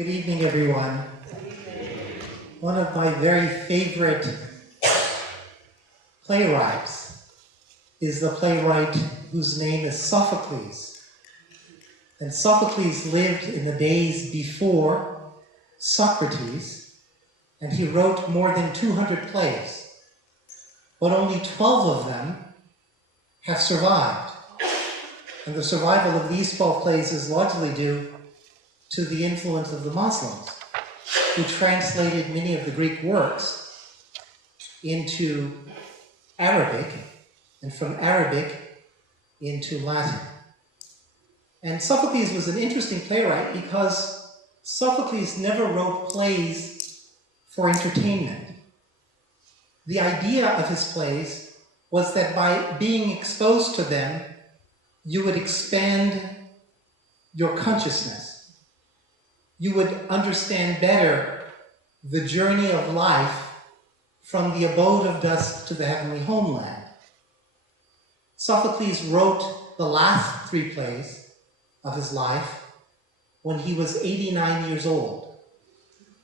Good evening, everyone. One of my very favorite playwrights is the playwright whose name is Sophocles. And Sophocles lived in the days before Socrates, and he wrote more than 200 plays, but only 12 of them have survived. And the survival of these 12 plays is largely due to the influence of the Muslims, who translated many of the Greek works into Arabic, and from Arabic into Latin. And Sophocles was an interesting playwright because Sophocles never wrote plays for entertainment. The idea of his plays was that by being exposed to them, you would expand your consciousness. You would understand better the journey of life from the abode of dust to the heavenly homeland. Sophocles wrote the last 3 plays of his life when he was 89 years old,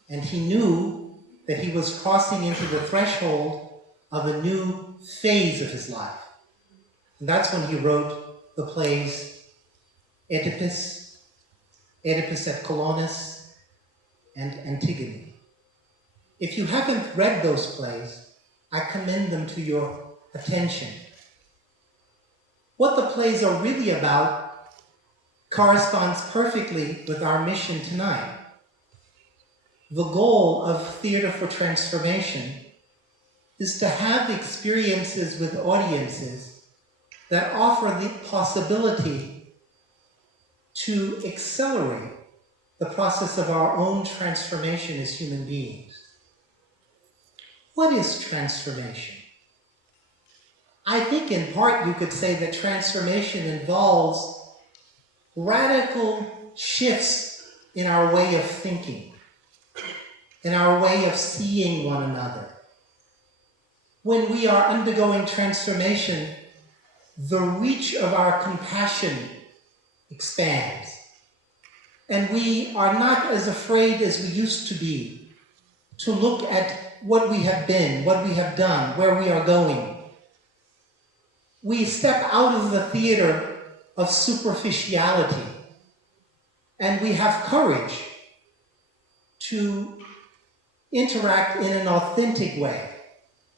and he knew that he was crossing into the threshold of a new phase of his life. And that's when he wrote the plays Oedipus at Colonus, and Antigone. If you haven't read those plays, I commend them to your attention. What the plays are really about corresponds perfectly with our mission tonight. The goal of Theater for Transformation is to have experiences with audiences that offer the possibility to accelerate the process of our own transformation as human beings. What is transformation? I think in part you could say that transformation involves radical shifts in our way of thinking, in our way of seeing one another. When we are undergoing transformation, the reach of our compassion expands. And we are not as afraid as we used to be to look at what we have been, what we have done, where we are going. We step out of the theater of superficiality, and we have courage to interact in an authentic way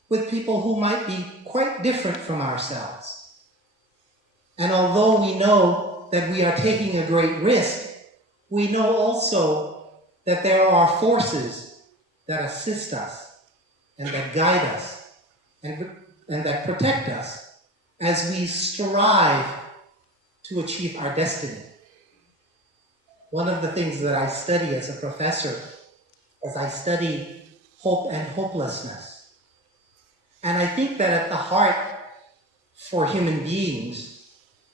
with people who might be quite different from ourselves. And although we know that we are taking a great risk, we know also that there are forces that assist us and that guide us and that protect us as we strive to achieve our destiny. One of the things that I study as a professor is I study hope and hopelessness. And I think that at the heart for human beings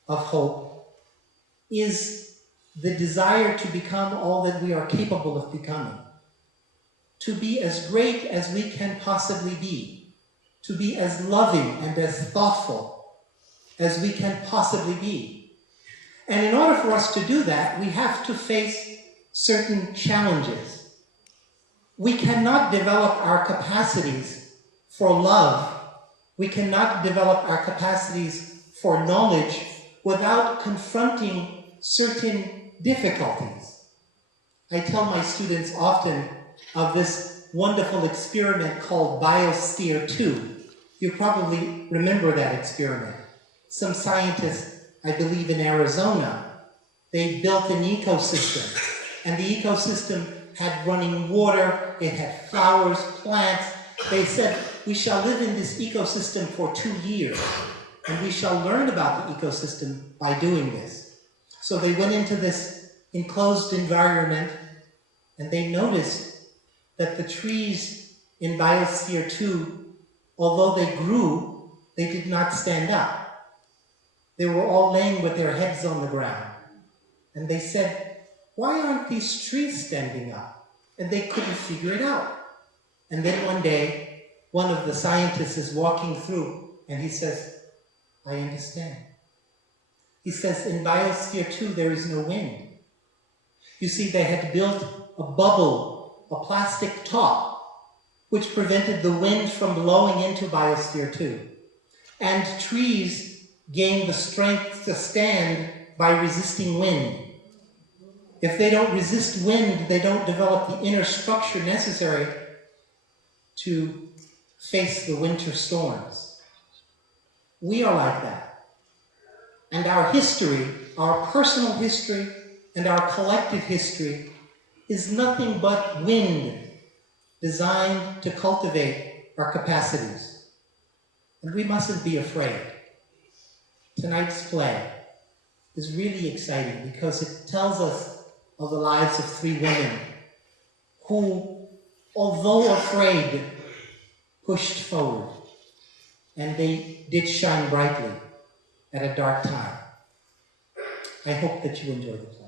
of hope is the desire to become all that we are capable of becoming, to be as great as we can possibly be as loving and as thoughtful as we can possibly be. And in order for us to do that, we have to face certain challenges. We cannot develop our capacities for love. We cannot develop our capacities for knowledge without confronting certain difficulties. I tell my students often of this wonderful experiment called Biosphere 2. You probably remember that experiment. Some scientists, I believe in Arizona, they built an ecosystem, and the ecosystem had running water, it had flowers, plants. They said, we shall live in this ecosystem for 2 years, and we shall learn about the ecosystem by doing this. So they went into this enclosed environment, and they noticed that the trees in Biosphere 2, although they grew, they did not stand up. They were all laying with their heads on the ground. And they said, why aren't these trees standing up? And they couldn't figure it out. And then one day, one of the scientists is walking through, and he says, I understand. He says, in Biosphere 2, there is no wind. You see, they had built a bubble, a plastic top, which prevented the wind from blowing into Biosphere 2. And trees gain the strength to stand by resisting wind. If they don't resist wind, they don't develop the inner structure necessary to face the winter storms. We are like that. And our history, our personal history, and our collective history is nothing but wind designed to cultivate our capacities. And we mustn't be afraid. Tonight's play is really exciting because it tells us of the lives of three women who, although afraid, pushed forward. And they did shine brightly at a dark time. I hope that you enjoy the play.